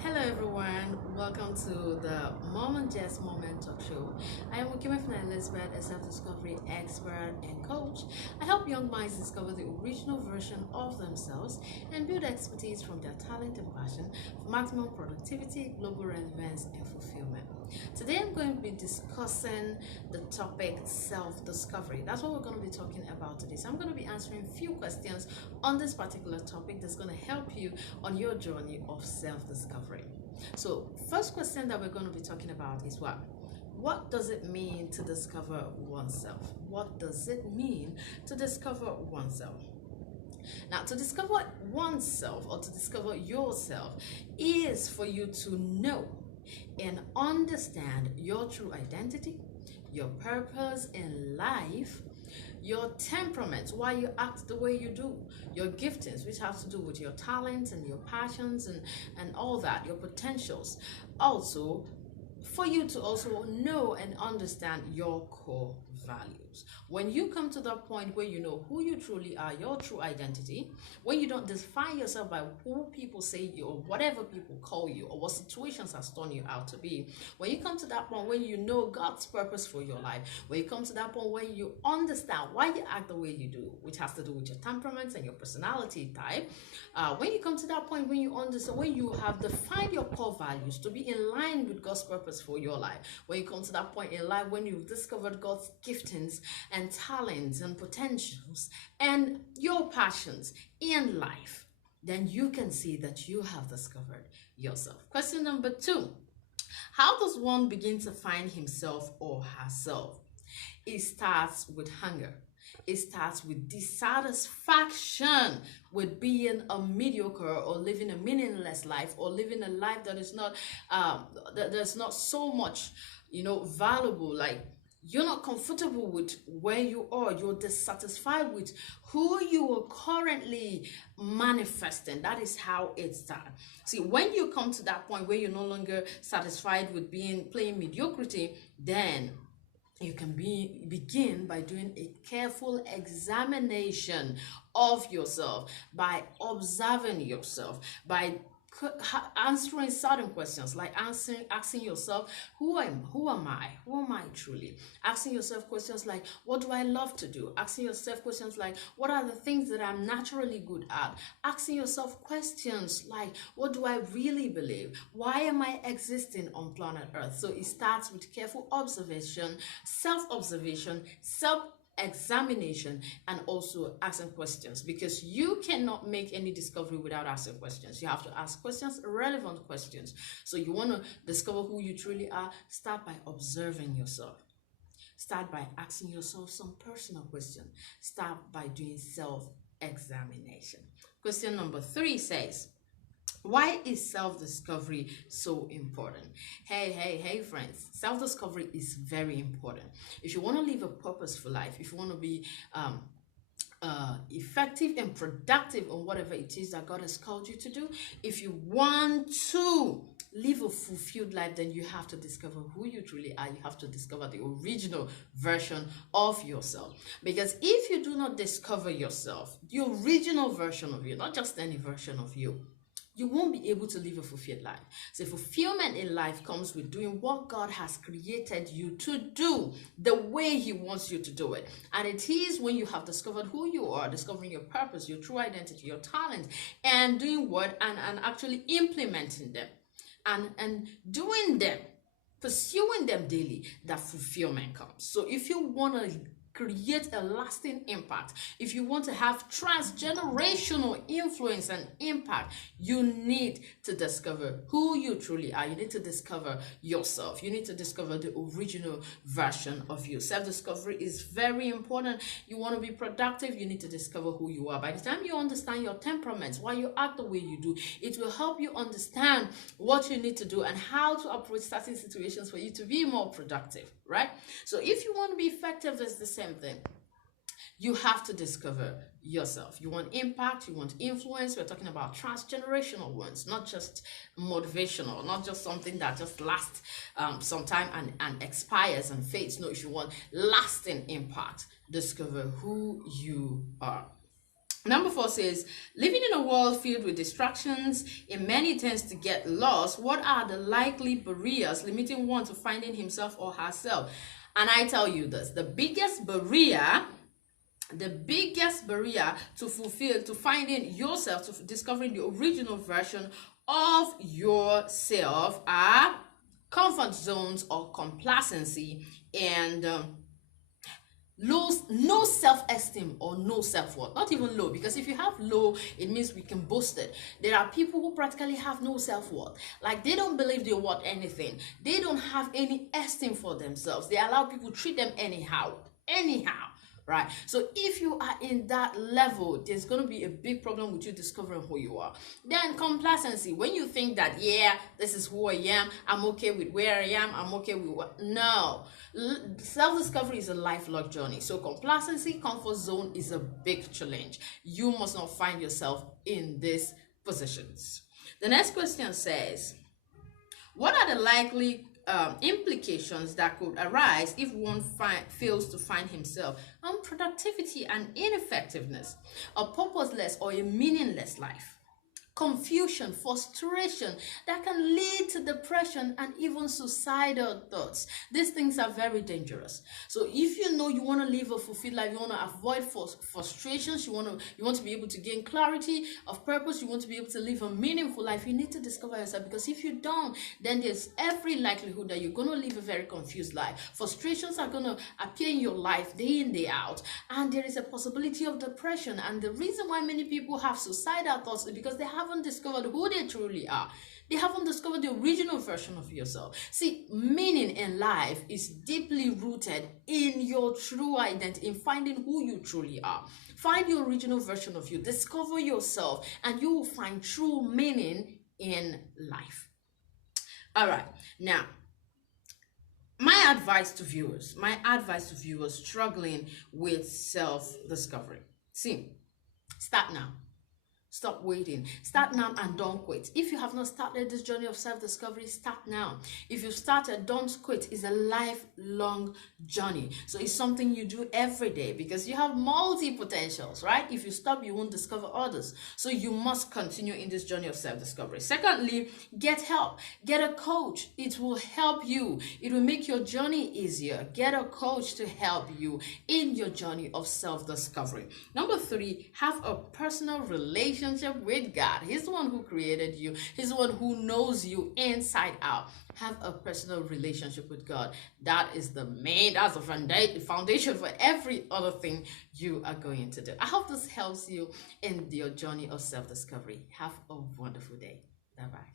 Hello everyone, welcome to the Mom and Jess Moment Talk Show. I am Okemefuna Elizabeth, a self-discovery expert and coach. I help young minds discover the original version of themselves and build expertise from their talent and passion for maximum productivity, global relevance, and fulfillment. Today I'm going to be discussing the topic self-discovery. That's what we're going to be talking about today. So I'm going to be answering a few questions on this particular topic that's going to help you on your journey of self-discovery. So first question that we're going to be talking about is what does it mean to discover oneself? What does it mean to discover oneself? Now, to discover oneself or to discover yourself is for you to know and understand your true identity, your purpose in life, your temperament, why you act the way you do, your giftings, which has to do with your talents and your passions and all that, your potentials. Also, for you to also know and understand your core values. When you come to that point where you know who you truly are, your true identity, when you don't define yourself by who people say you or whatever people call you or what situations has turned you out to be, when you come to that point when you know God's purpose for your life, when you come to that point where you understand why you act the way you do, which has to do with your temperaments and your personality type, when you come to that point when you understand, when you have defined your core values to be in line with God's purpose for your life, when you come to that point in life when you've discovered God's giftings and talents and potentials and your passions in life, then you can see that you have discovered yourself. Question number 2: how does one begin to find himself or herself? It starts with hunger. It starts with dissatisfaction with being a mediocre or living a meaningless life or living a life that is not there's not so much valuable. Like, you're not comfortable with where you are. You're dissatisfied with who you are currently manifesting. That is how it starts. See, when you come to that point where you're no longer satisfied with playing mediocrity, then you can begin by doing a careful examination of yourself, by observing yourself, by answering certain questions, like asking yourself, who am I truly? Asking yourself questions like, what do I love to do? Asking yourself questions like, what are the things that I'm naturally good at? Asking yourself questions like, what do I really believe? Why am I existing on planet Earth? So it starts with careful observation, self-observation, examination, and also asking questions, because you cannot make any discovery without asking questions. You have to ask questions, relevant questions. So you want to discover who you truly are, start by observing yourself. Start by asking yourself some personal questions. Start by doing self-examination. Question number 3 says, why is self-discovery so important? Hey, friends. Self-discovery is very important. If you want to live a purposeful life, if you want to be effective and productive on whatever it is that God has called you to do, if you want to live a fulfilled life, then you have to discover who you truly are. You have to discover the original version of yourself. Because if you do not discover yourself, the original version of you, not just any version of you, you won't be able to live a fulfilled life. So fulfillment in life comes with doing what God has created you to do the way He wants you to do it. And it is when you have discovered who you are, discovering your purpose, your true identity, your talent, and doing what and actually implementing them and doing them, pursuing them daily, that fulfillment comes. So if you want to create a lasting impact, if you want to have transgenerational influence and impact, you need to discover who you truly are. You need to discover yourself. You need to discover the original version of you. Self-discovery is very important. You want to be productive, you need to discover who you are. By the time you understand your temperaments, why you act the way you do, it will help you understand what you need to do and how to approach certain situations for you to be more productive, right? So if you want to be effective, it's the same thing. You have to discover yourself. You want impact, you want influence. We're talking about transgenerational ones, not just motivational, not just something that just lasts some time and expires and fades. No, if you want lasting impact, discover who you are. Number 4 says, living in a world filled with distractions, in many tends to get lost. What are the likely barriers limiting one to finding himself or herself? And I tell you this, the biggest barrier to finding yourself, to discovering the original version of yourself are comfort zones or complacency and no self-esteem or no self-worth. Not even low, because if you have low, it means we can boast it. There are people who practically have no self-worth. Like, they don't believe they're worth anything. They don't have any esteem for themselves. They allow people to treat them anyhow, right? So if you are in that level, there's going to be a big problem with you discovering who you are. Then complacency, when you think that, yeah, this is who I am, I'm okay with where I am, I'm okay with what. No, self-discovery is a lifelong journey. So complacency, comfort zone is a big challenge. You must not find yourself in these positions. The next question says, what are the likely implications that could arise if one fails to find himself? Productivity and ineffectiveness, a purposeless or a meaningless life, confusion, frustration that can lead to depression and even suicidal thoughts. These things are very dangerous. So if you know you want to live a fulfilled life, you want to avoid frustrations, you want to be able to gain clarity of purpose, you want to be able to live a meaningful life, you need to discover yourself, because if you don't, then there's every likelihood that you're going to live a very confused life. Frustrations are going to appear in your life day in, day out, and there is a possibility of depression. And the reason why many people have suicidal thoughts is because they haven't discovered who they truly are. They haven't discovered the original version of yourself. See, meaning in life is deeply rooted in your true identity, in finding who you truly are. Find your original version of you, discover yourself, and you will find true meaning in life. All right, now, my advice to viewers struggling with self-discovery. See, start now. Stop waiting. Start now and don't quit. If you have not started this journey of self-discovery, start now. If you've started, don't quit. It's a lifelong journey. So it's something you do every day, because you have multi-potentials, right? If you stop, you won't discover others. So you must continue in this journey of self-discovery. Secondly, get help. Get a coach. It will help you. It will make your journey easier. Get a coach to help you in your journey of self-discovery. Number 3, have a personal relationship with God. He's the one who created you. He's the one who knows you inside out. Have a personal relationship with God. That's the foundation for every other thing you are going to do. I hope this helps you in your journey of self-discovery. Have a wonderful day. Bye-bye.